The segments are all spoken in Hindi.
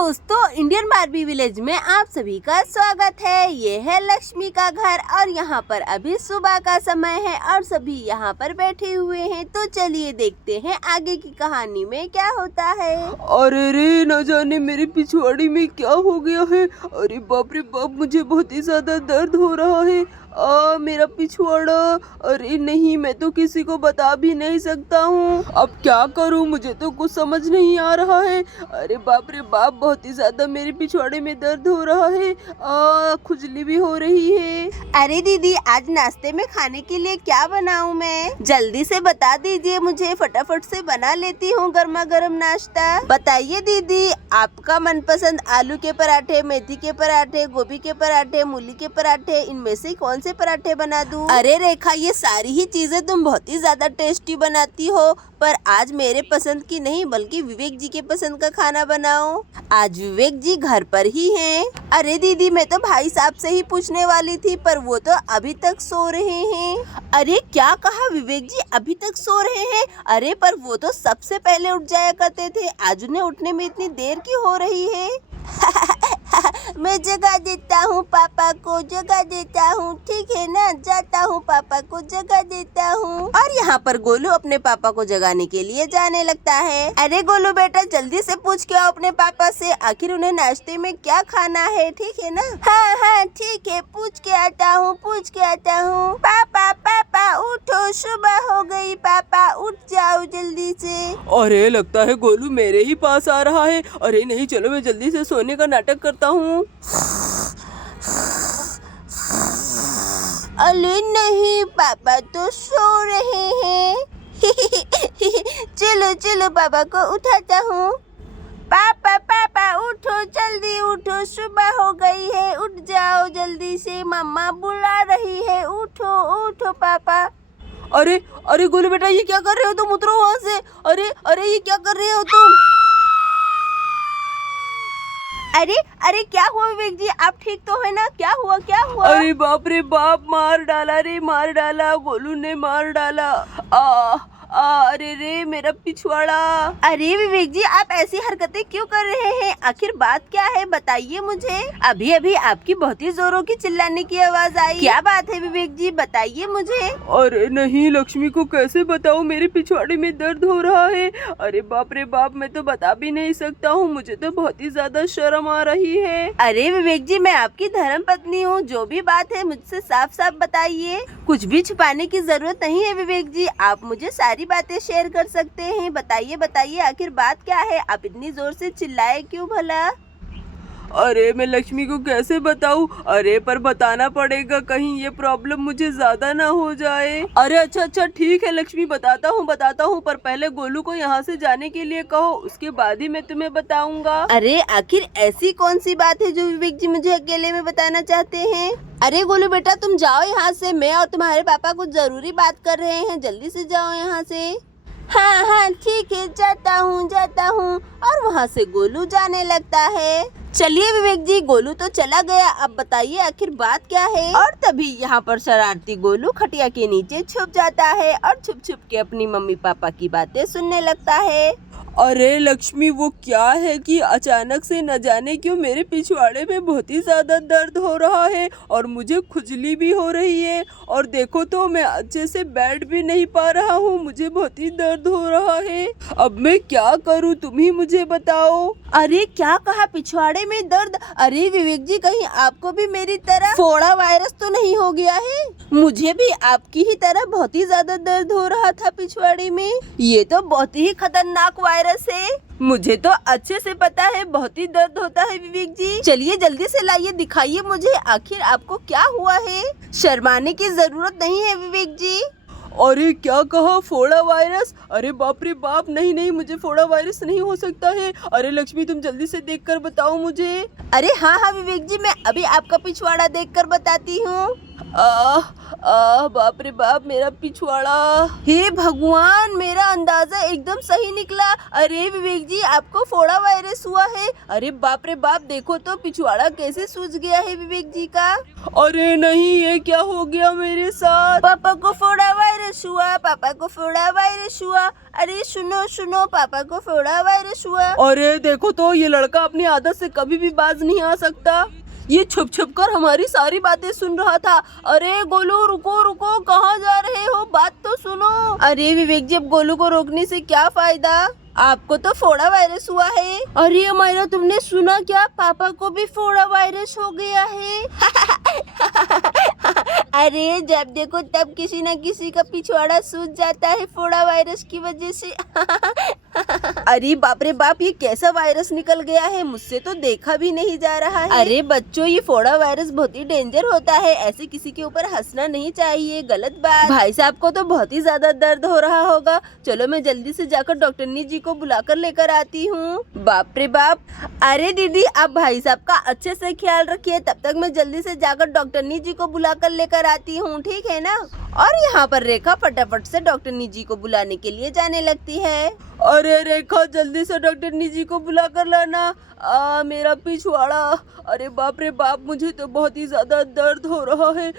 दोस्तों, इंडियन बार्बी विलेज में आप सभी का स्वागत है। ये है लक्ष्मी का घर और यहाँ पर अभी सुबह का समय है और सभी यहाँ पर बैठे हुए हैं। तो चलिए देखते हैं आगे की कहानी में क्या होता है। अरे रे, न जाने मेरी पिछवाड़ी में क्या हो गया है। अरे बाप रे बाप, मुझे बहुत ही ज्यादा दर्द हो रहा है। मेरा पिछवाड़ा। अरे नहीं, मैं तो किसी को बता भी नहीं सकता हूँ। अब क्या करूँ, मुझे तो कुछ समझ नहीं आ रहा है। अरे बाप रे बाप, बहुत ही ज्यादा मेरे पिछवाड़े में दर्द हो रहा है। खुजली भी हो रही है। अरे दीदी, आज नाश्ते में खाने के लिए क्या बनाऊं मैं? जल्दी से बता दीजिए मुझे, फटाफट से बना लेती हूँ गर्मा गर्म नाश्ता। बताइए दीदी, आपका मनपसंद आलू के पराठे, मेथी के पराठे, गोभी के पराठे, मूली के पराठे, इनमें से कौन से पराठे बना दूं? अरे रेखा, ये सारी ही चीजें तुम बहुत ही ज्यादा टेस्टी बनाती हो, पर आज मेरे पसंद की नहीं बल्कि विवेक जी के पसंद का खाना बनाओ। आज विवेक जी घर पर ही हैं। अरे दीदी, मैं तो भाई साहब से ही पूछने वाली थी, पर वो तो अभी तक सो रहे हैं। अरे क्या कहा, विवेक जी अभी तक सो रहे हैं? अरे पर वो तो सबसे पहले उठ जाया करते थे, आज उन्हें उठने में इतनी देर क्यों हो रही है? मैं जगा देता हूँ पापा को, जगा देता हूँ, ठीक है ना? जाता हूँ पापा को जगा देता हूँ। और यहाँ पर गोलू अपने पापा को जगाने के लिए जाने लगता है। अरे गोलू बेटा, जल्दी से पूछ के आओ अपने पापा से, आखिर उन्हें नाश्ते में क्या खाना है, ठीक है ना? हाँ हाँ ठीक है, पूछ के आता हूँ, पूछ के आता हूँ। पापा पापा उठो, सुबह हो गई, पापा उठ जाओ जल्दी से। अरे लगता है गोलू मेरे ही पास आ रहा है। अरे नहीं, चलो मैं जल्दी से सोने का नाटक करता हूँ। अरे नहीं, पापा तो सो रहे हैं। चलो चलो, पापा को उठाता हूँ। पापा पापा उठो, जल्दी उठो, सुबह हो गई है, उठ जाओ जल्दी से, मम्मा बुला रही है, उठो उठो पापा। अरे अरे गोलू बेटा, ये क्या कर रहे हो तुम? उतरो वहाँ से। अरे अरे, ये क्या कर रहे हो तुम? अरे अरे, क्या हुआ विवेक जी, आप ठीक तो है ना? क्या हुआ क्या हुआ? अरे बाप रे बाप, मार डाला रे, मार डाला, गोलू ने मार डाला। अरे रे, मेरा पिछवाड़ा। अरे विवेक जी, आप ऐसी हरकतें क्यों कर रहे हैं? आखिर बात क्या है, बताइए मुझे। अभी अभी आपकी बहुत ही जोरों की चिल्लाने की आवाज आई। क्या बात है विवेक जी, बताइए मुझे। अरे नहीं, लक्ष्मी को कैसे बताऊं, मेरे पिछवाड़े में दर्द हो रहा है। अरे बाप रे बाप, मैं तो बता भी नहीं सकता हूँ, मुझे तो बहुत ही ज्यादा शर्म आ रही है। अरे विवेक जी, मैं आपकी धर्म पत्नी हूँ, जो भी बात है मुझसे साफ साफ बताइए। कुछ भी छुपाने की जरूरत नहीं है विवेक जी, आप मुझे सारी बातें शेयर कर सकते हैं। बताइए बताइए, आखिर बात क्या है? आप इतनी जोर से चिल्लाए क्यों भला? अरे मैं लक्ष्मी को कैसे बताऊं? अरे पर बताना पड़ेगा, कहीं ये प्रॉब्लम मुझे ज्यादा ना हो जाए। अरे अच्छा ठीक है लक्ष्मी, बताता हूँ, पर पहले गोलू को यहाँ से जाने के लिए कहो, उसके बाद ही मैं तुम्हें बताऊंगा। अरे आखिर ऐसी कौन सी बात है जो विवेक जी मुझे अकेले में बताना चाहते हैं? अरे गोलू बेटा, तुम जाओ यहाँ से, मैं और तुम्हारे पापा कुछ जरूरी बात कर रहे हैं, जल्दी से जाओ यहाँ से। हाँ हाँ ठीक है, जाता हूँ। और वहाँ से गोलू जाने लगता है। चलिए विवेक जी, गोलू तो चला गया, अब बताइए आखिर बात क्या है? और तभी यहाँ पर शरारती गोलू खटिया के नीचे छुप जाता है और छुप छुप के अपनी मम्मी पापा की बातें सुनने लगता है। अरे लक्ष्मी, वो क्या है कि अचानक से न जाने क्यों मेरे पिछवाड़े में बहुत ही ज्यादा दर्द हो रहा है और मुझे खुजली भी हो रही है, और देखो तो मैं अच्छे से बैठ भी नहीं पा रहा हूँ, मुझे बहुत ही दर्द हो रहा है। अब मैं क्या करूँ, तुम ही मुझे बताओ। अरे क्या कहा, पिछवाड़े में दर्द? अरे विवेक जी, कहीं आपको भी मेरी तरह फोड़ा वायरस तो नहीं हो गया है? मुझे भी आपकी ही तरह बहुत ही ज्यादा दर्द हो रहा था पिछवाड़े में। ये तो बहुत ही खतरनाक वायरस है, मुझे तो अच्छे से पता है, बहुत ही दर्द होता है विवेक जी। चलिए जल्दी से लाइए, दिखाइए मुझे, आखिर आपको क्या हुआ है? शर्माने की जरूरत नहीं है विवेक जी। अरे क्या कहा, फोड़ा वायरस? अरे बाप रे बाप, नहीं, मुझे फोड़ा वायरस नहीं हो सकता है। अरे लक्ष्मी, तुम जल्दी से देखकर बताओ मुझे। अरे हाँ हाँ विवेक जी, मैं अभी आपका पिछवाड़ा देखकर बताती हूँ। बाप रे बाप, मेरा पिछवाड़ा। हे भगवान, मेरा अंदाजा एकदम सही निकला। अरे विवेक जी, आपको फोड़ा वायरस हुआ है। अरे बाप रे बाप, देखो तो पिछवाड़ा कैसे सूज गया है विवेक जी का। अरे नहीं, ये क्या हो गया मेरे साथ? पापा को फोड़ा वायरस हुआ, पापा को फोड़ा वायरस हुआ। अरे सुनो सुनो, पापा को फोड़ा वायरस हुआ। अरे देखो तो, ये लड़का अपनी आदत से कभी भी बाज नहीं आ सकता। ये छुप छुप कर हमारी सारी बातें सुन रहा था। अरे गोलू, रुको रुको, कहाँ जा रहे हो? बात तो सुनो। अरे विवेक जी, अब गोलू को रोकने से क्या फायदा? आपको तो फोड़ा वायरस हुआ है। अरे अमायरा, तुमने सुना क्या? पापा को भी फोड़ा वायरस हो गया है। अरे जब देखो तब किसी न किसी का पिछवाड़ा सूज जाता है फोड़ा वायरस की वजह से। अरे बाप रे बाप, ये कैसा वायरस निकल गया है? मुझसे तो देखा भी नहीं जा रहा है। अरे बच्चों, ये फोड़ा वायरस बहुत ही डेंजर होता है। ऐसे किसी के ऊपर हंसना नहीं चाहिए, गलत बात। भाई साहब को तो बहुत ही ज्यादा दर्द हो रहा होगा। चलो मैं जल्दी से जाकर डॉक्टरनी जी को बुलाकर लेकर आती हूँ। बाप रे बाप। अरे दीदी, आप भाई साहब का अच्छे से ख्याल रखिए, तब तक मैं जल्दी से जाकर डॉक्टरनी जी को बुलाकर लेकर आती हूँ, ठीक है ना? और यहाँ पर रेखा फटाफट से डॉक्टरनी जी को बुलाने के लिए जाने लगती है। अरे रेखा, जल्दी से डॉक्टरनी जी को बुला कर लाना। मेरा पिछवाड़ा। अरे बाप रे बाप, मुझे तो बहुत ही ज्यादा दर्द हो रहा है।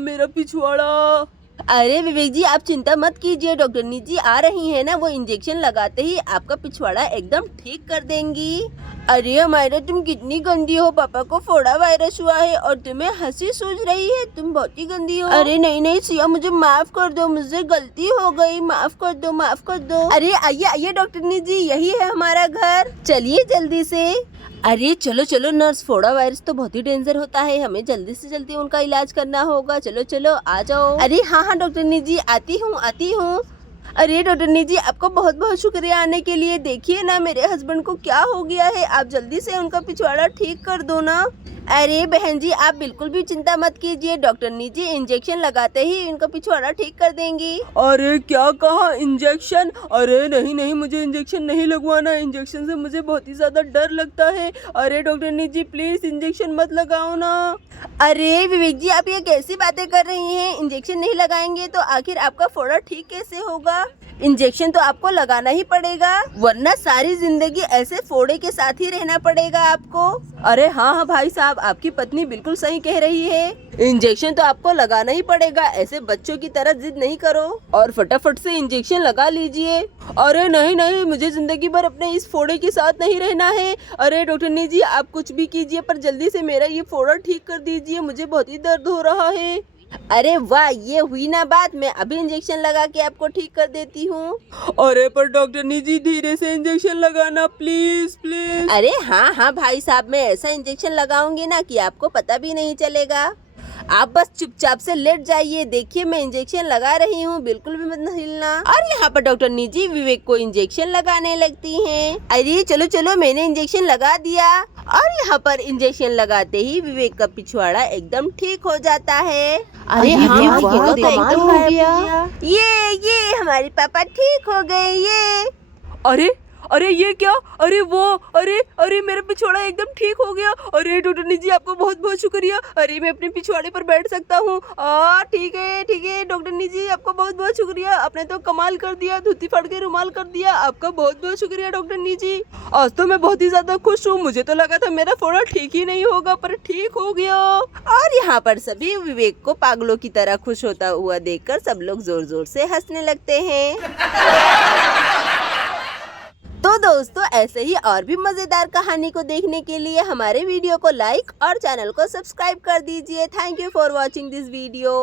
मेरा पिछवाड़ा। अरे विवेक जी, आप चिंता मत कीजिए, डॉक्टरनी जी आ रही है ना, वो इंजेक्शन लगाते ही आपका पिछवाड़ा एकदम ठीक कर देंगी। अरे अमायरा, तुम कितनी गंदी हो। पापा को फोड़ा वायरस हुआ है और तुम्हें हंसी सूझ रही है। तुम बहुत ही गंदी हो। अरे नहीं नहीं सिया, मुझे माफ कर दो, मुझसे गलती हो गई, माफ कर दो, माफ कर दो। अरे आइए आइए डॉक्टरनी जी, यही है हमारा घर, चलिए जल्दी से। अरे चलो चलो नर्स, फोड़ा वायरस तो बहुत ही डेंजर होता है, हमें जल्दी से जल्दी उनका इलाज करना होगा। चलो चलो आ जाओ। अरे हाँ हाँ डॉक्टरनी जी, आती हूँ आती हूँ। अरे डॉक्टरनी जी, आपको बहुत बहुत शुक्रिया आने के लिए। देखिए ना, मेरे हस्बैंड को क्या हो गया है, आप जल्दी से उनका पिछवाड़ा ठीक कर दो ना। अरे बहन जी, आप बिल्कुल भी चिंता मत कीजिए, डॉक्टरनी जी इंजेक्शन लगाते ही इनका पिछवाड़ा ठीक कर देंगी। अरे क्या कहा, इंजेक्शन? अरे नहीं नहीं, मुझे इंजेक्शन नहीं लगवाना। इंजेक्शन से मुझे बहुत ही ज्यादा डर लगता है। अरे डॉक्टरनी जी, प्लीज इंजेक्शन मत लगाओ ना। अरे विवेक जी, आप ये कैसी बातें कर रही हैं? इंजेक्शन नहीं लगाएंगे तो आखिर आपका फोड़ा ठीक कैसे होगा? इंजेक्शन तो आपको लगाना ही पड़ेगा, वरना सारी जिंदगी ऐसे फोड़े के साथ ही रहना पड़ेगा आपको। अरे हाँ हाँ भाई साहब, आपकी पत्नी बिल्कुल सही कह रही है, इंजेक्शन तो आपको लगाना ही पड़ेगा। ऐसे बच्चों की तरह जिद नहीं करो और फटाफट से इंजेक्शन लगा लीजिए। अरे नहीं नहीं, मुझे जिंदगी भर अपने इस फोड़े के साथ नहीं रहना है। अरे डॉक्टरनी जी, आप कुछ भी कीजिए, पर जल्दी से मेरा ये फोड़ा ठीक कर दीजिए, मुझे बहुत ही दर्द हो रहा है। अरे वाह, ये हुई ना बात, मैं अभी इंजेक्शन लगा के आपको ठीक कर देती हूँ। अरे पर डॉक्टरनी जी, धीरे से इंजेक्शन लगाना प्लीज प्लीज। अरे हाँ हाँ भाई साहब, मैं ऐसा इंजेक्शन लगाऊंगी ना कि आपको पता भी नहीं चलेगा। आप बस चुपचाप से लेट जाइए। देखिए मैं इंजेक्शन लगा रही हूँ, बिल्कुल भी मत हिलना। और यहाँ पर डॉक्टरनी जी विवेक को इंजेक्शन लगाने लगती हैं। अरे चलो चलो, मैंने इंजेक्शन लगा दिया। और यहाँ पर इंजेक्शन लगाते ही विवेक का पिछवाड़ा एकदम ठीक हो जाता है। अरे हाँ, ये तो एकदम हो गया। ये हमारे पापा ठीक हो गए। ये अरे अरे ये क्या? अरे वो, अरे मेरा पिछवाड़ा एकदम ठीक हो गया। अरे डॉक्टरनी जी, आपको बहुत बहुत शुक्रिया। अरे मैं अपने पिछवाड़े पर बैठ सकता हूँ। ठीक है डॉक्टरनी जी, आपका बहुत बहुत शुक्रिया। आपने तो कमाल कर दिया, धोती फाड़ के रुमाल कर दिया। आपका बहुत बहुत शुक्रिया डॉक्टरनी जी। आज तो मैं बहुत ही ज्यादा खुश हूँ। मुझे तो लगा था मेरा फोड़ा ठीक ही नहीं होगा, पर ठीक हो गया। और यहाँ पर सभी विवेक को पागलों की तरह खुश होता हुआ देखकर सब लोग जोर जोर से हंसने लगते हैं। तो दोस्तों, ऐसे ही और भी मजेदार कहानी को देखने के लिए हमारे वीडियो को लाइक और चैनल को सब्सक्राइब कर दीजिए। Thank you for watching this video.